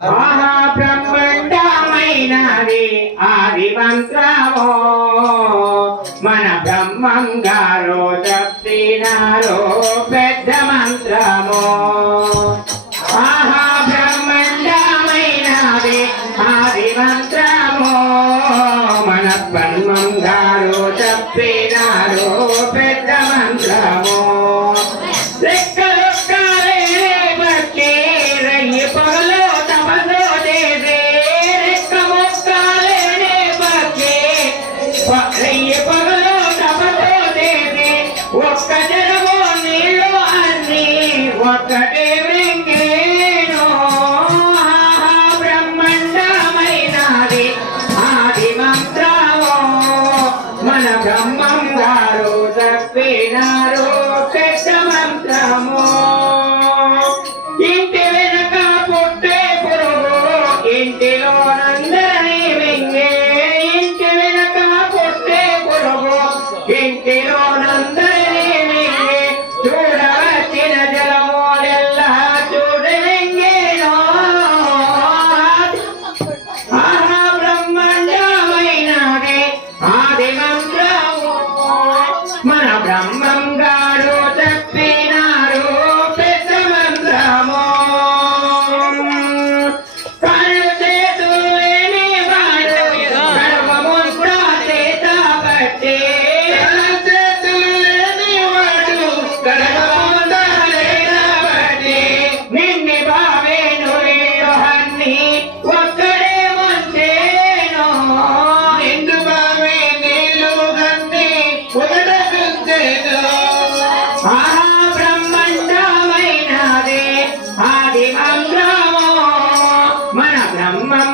ఆహా బ్రహ్మాండమైనది ఆది మంత్రమో మన బ్రహ్మం గారు చెప్తినారు పెద్ద మంత్రమో. ఆహా బ్రహ్మాండమైనది ఆది మంత్రమో మన బ్రహ్మం గారు చెప్పినారు పెద్ద మంత్రమో. ఒక్క జనమో నీళ్ళు అన్ని ఒక్కటే వెంకేనో. బ్రహ్మాండమైనది ఆది మంత్రమో మన బ్రహ్మం గారు చెప్పినారు పెద్ద మంత్రమో. ఇంటి వెనక పుట్టే పురుగు ఇంటిలో నందరి వెంగే. ఇంటి వెనక పుట్టే పురుగు ఇంటిలో నందరి వెంగే. చూడవచ్చిన జలమోలెల్లా చూడవెంగేనో. ఆహా బ్రహ్మాండమైనది ఆది మంత్రమో మన బ్రహ్మం గారు చెప్పినారు పెద్ద మంత్రమో. కళ్ళు చేతులు లేని వాడు గర్వముద్ర చేత పట్టి. చేతులు లేని వాడు గర్వముద్ర చేత పట్టి. నిన్ని బావేను అన్ని ఒక్కడే ముంచేనో. ఇందు బావే నీళ్ళు గన్ని ఉదరకుంచేనో. ఆహా బ్రహ్మాండమైనది ఆది మంత్రమో మన బ్రహ్మం